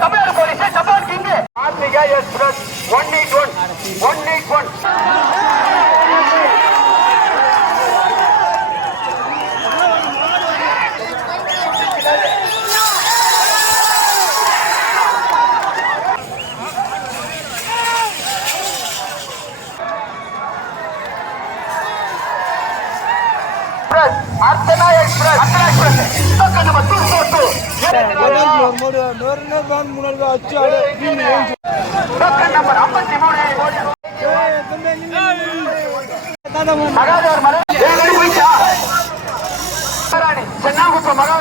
Tamil Nadu police Japan king Ertiga express one eight one one eight one Archana express Archana express token number two four two token number ஐம்பத்தி மூணு மகாதேவர் மலை சென்னாகுப்பம் மகா